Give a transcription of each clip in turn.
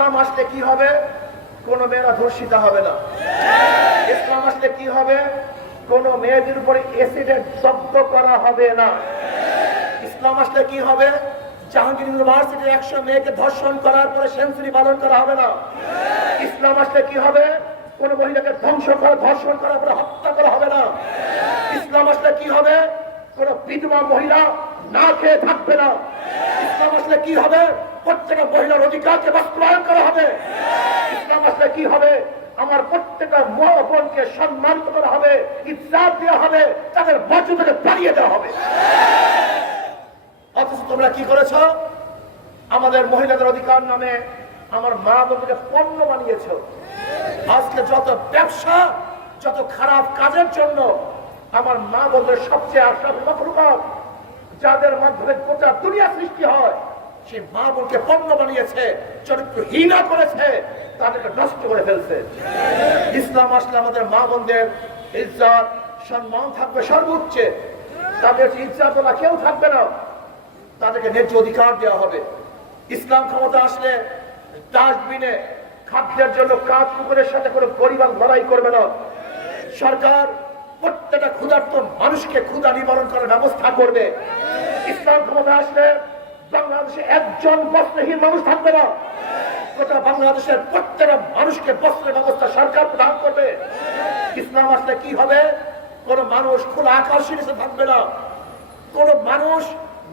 ইসলাম আসলে কি হবে? কোন মেয়েরা ধর্ষিতা হবে না। ইসলাম আসলে কি হবে? কোন মেয়েদের উপরে অ্যাসিডে জব্দ করা হবে না। ইসলাম আসলে কি হবে? জাহাঙ্গীর ইউনিভার্সিটির 100 মেয়েকে ধর্ষণ করার পরে সেঞ্চুরি পালন করা হবে না। ইসলাম আসলে কি হবে? কোন মহিলাকে ধর্ষণ করার পরে হত্যা করা হবে না। ইসলাম আসলে কি হবে? কোন বিধবা মহিলা না খেয়ে থাকবে না। ইসলাম আসলে কি হবে? প্রত্যেকটা মহিলার অধিকারকে বাস্তবায়ন করা হবে। ইসলাম আসলে কি হবে? আমার প্রত্যেকটা মা বোনকে সম্মানিত করা হবে, ইজ্জত দেওয়া হবে, তাদের মর্যাদাকে বাড়িয়ে দেওয়া হবে। অথচ তোমরা কি করেছ? আমাদের মহিলাদের অধিকার নামে আমার মা বোনকে পণ্য বানিয়েছ। আজকে যত ব্যবসা, যত খারাপ কাজের জন্য আমার মা বোনদের সবচেয়ে আশরাফুল মাখলুকাত, যাদের মাধ্যমে গোটা দুনিয়া সৃষ্টি হয়, সেই মা বোনকে পণ্য বানিয়েছে, চরিত্রহীন করেছে, তাদেরকে নষ্ট করে ফেলছে। ইসলাম আসলে আমাদের মা বোনদের ইজ্জত সম্মান থাকবে সর্বোচ্চে, তাদের ইজ্জত ওলা কেউ থাকবে না, তাদেরকে ন্যায্য অধিকার দেওয়া হবে। ইসলাম ক্ষমতা আসলে ডাস্টবিনে খাদ্যের জন্য কাজ কুকুরের সাথে কোনো গরিব লড়াই করবে না। সরকার প্রত্যেকটা ক্ষুধার্ত মানুষকে ক্ষুধা নিবারণ করার ব্যবস্থা করবে। ইসলাম ক্ষমতা আসলে বাংলাদেশে একজন বস্ত্রহীন মানুষ থাকবে না, গোটা বাংলাদেশের প্রত্যেকটা মানুষকে বস্ত্রের ব্যবস্থা সরকার প্রদান করবে। ইসলাম আসলে কি হবে? কোন মানুষ খোলা আকাশের নিচে থাকবে না, কোন মানুষ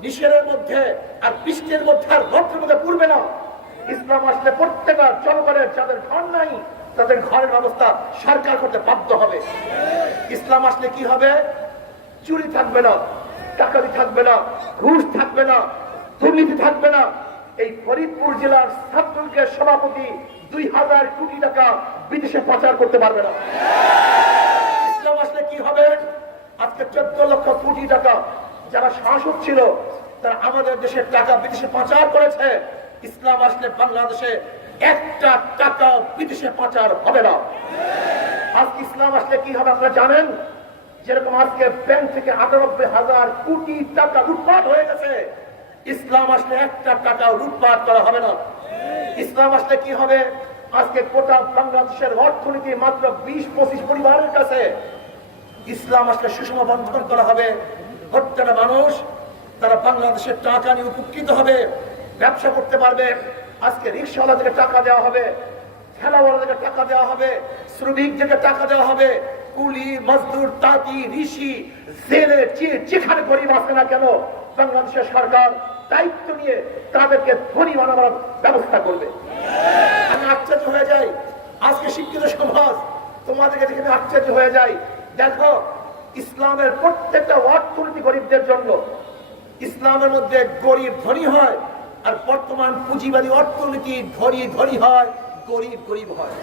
নিষেধের মধ্যে আর বৃষ্টির মধ্যে আর রক্তের মধ্যে পড়বে না। ইসলাম আসলে প্রত্যেকটা জনগণের যাদের ঘর নাই, তাদের ঘরের ব্যবস্থা সরকার করতে বাধ্য হবে। ইসলাম আসলে কি হবে? চুরি থাকবে না, ডাকাতি থাকবে না, ঘুষ থাকবে না, দুর্নীতি থাকবে না। এই ফরিদপুর জেলার ছাত্রলীগের সভাপতি 2000 কোটি টাকা বিদেশে পাচার করতে পারবে না। ইসলাম আসলে কি হবে? আজকে 14 লক্ষ কোটি টাকা যারা শাসক ছিল, তারা আমাদের দেশের টাকা বিদেশে পাচার করেছে। ইসলাম আসলে বাংলাদেশে একটা টাকা বিদেশে পাচার হবে না। আজকে ইসলাম আসলে কি হবে আপনারা জানেন? যেরকম আজকে ব্যাংক থেকে 98,000 কোটি টাকা লুটপাট হয়ে গেছে, ইসলাম আসলে একটা টাকাও লুটপাট করা হবে না। ইসলাম আসলে কি হবে? আজকে গোটা বাংলাদেশের অর্থনীতি মাত্র 20-25 পরিবারের কাছে। ইসলাম আসলে সুষম বন্টন করা হবে। প্রত্যেকটা মানুষ তারা বাংলাদেশের টাকা নিয়ে উপকৃত হবে, ব্যবসা করতে পারবে। আজকে রিক্সাওয়ালাদেরকে টাকা দেওয়া হবে, ঠেলাওয়ালাদেরকে টাকা দেওয়া হবে, শ্রমিকদেরকে টাকা দেওয়া হবে, কুলি মজদুর তাঁতি ঋষি জেলে যেখানে গরিব আসে না কেন, বাংলাদেশের সরকার দায়িত্ব নিয়ে তাদেরকে ধনী বানাবার ব্যবস্থা করবে। আমি আশ্চর্য হয়ে যাই, আজকে শিক্ষিত সমাজ তোমাদেরকে দেখে আমি আশ্চর্য হয়ে যাই। দেখো, ইসলামের প্রত্যেকটা অর্থনীতি গরিবদের জন্য। ইসলামের মধ্যে গরিব ধনী হয়, আর বর্তমান পুঁজিবাদী অর্থনীতি ধনী ধনী হয়, গরিব গরিব হয়।